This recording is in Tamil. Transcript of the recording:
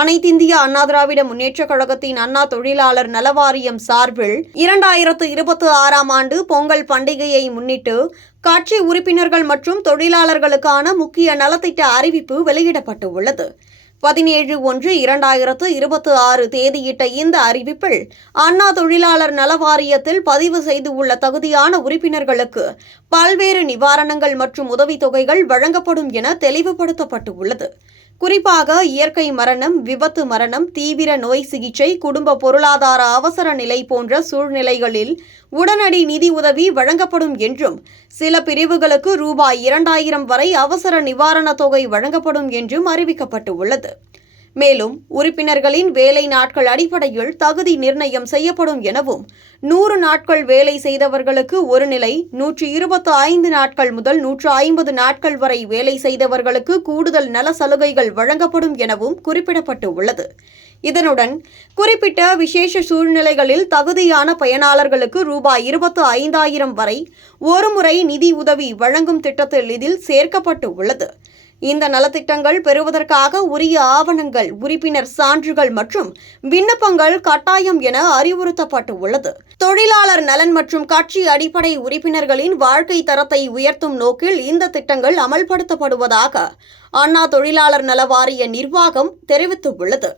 அனைத்திந்திய அண்ணா திராவிட முன்னேற்றக் கழகத்தின் அண்ணா தொழிலாளர் நலவாரியம் சார்பில் இரண்டாயிரத்து இருபத்தி ஆறாம் ஆண்டு பொங்கல் பண்டிகையை முன்னிட்டு கட்சி உறுப்பினர்கள் மற்றும் தொழிலாளர்களுக்கான முக்கிய நலத்திட்ட அறிவிப்பு வெளியிடப்பட்டு உள்ளது பதினேழு ஒன்று இரண்டாயிரத்து இருபத்தி ஆறு தேதியிட்ட இந்த அறிவிப்பில் அண்ணா தொழிலாளர் நல வாரியத்தில் பதிவு செய்து உள்ள தகுதியான உறுப்பினர்களுக்கு பல்வேறு நிவாரணங்கள் மற்றும் உதவித்தொகைகள் வழங்கப்படும் என தெளிவுபடுத்தப்பட்டு உள்ளது குறிப்பாக இயற்கை மரணம் விபத்து மரணம் தீவிர நோய் சிகிச்சை குடும்ப பொருளாதார அவசர நிலை போன்ற சூழ்நிலைகளில் உடனடி நிதி உதவி வழங்கப்படும் என்றும் சில பிரிவுகளுக்கு ரூபாய் இரண்டாயிரம் வரை அவசர நிவாரணத் தொகை வழங்கப்படும் என்றும் அறிவிக்கப்பட்டு உள்ளது மேலும் உறுப்பினர்களின் வேலை நாட்கள் அடிப்படையில் தகுதி நிர்ணயம் செய்யப்படும் எனவும் நூறு நாட்கள் வேலை செய்தவர்களுக்கு ஒரு நிலை நூற்றி இருபத்து ஐந்து நாட்கள் முதல் நூற்று ஐம்பது நாட்கள் வரை வேலை செய்தவர்களுக்கு கூடுதல் நல சலுகைகள் வழங்கப்படும் எனவும் குறிப்பிடப்பட்டு உள்ளது இதனுடன் குறிப்பிட்ட விசேஷ சூழ்நிலைகளில் தகுதியான பயனாளர்களுக்கு ரூபாய் இருபத்து ஐந்தாயிரம் வரை ஒருமுறை நிதி உதவி வழங்கும் திட்டத்தில் இதில் சேர்க்கப்பட்டு உள்ளது இந்த நலத்திட்டங்கள் பெறுவதற்காக உரிய ஆவணங்கள் உறுப்பினர் சான்றுகள் மற்றும் விண்ணப்பங்கள் கட்டாயம் என அறிவுறுத்தப்பட்டு உள்ளது தொழிலாளர் நலன் மற்றும் கட்சி அடிப்படை உறுப்பினர்களின் வாழ்க்கை தரத்தை உயர்த்தும் நோக்கில் இந்த திட்டங்கள் அமல்படுத்தப்படுவதாக அண்ணா தொழிலாளர் நல வாரிய நிர்வாகம் தெரிவித்துள்ளது.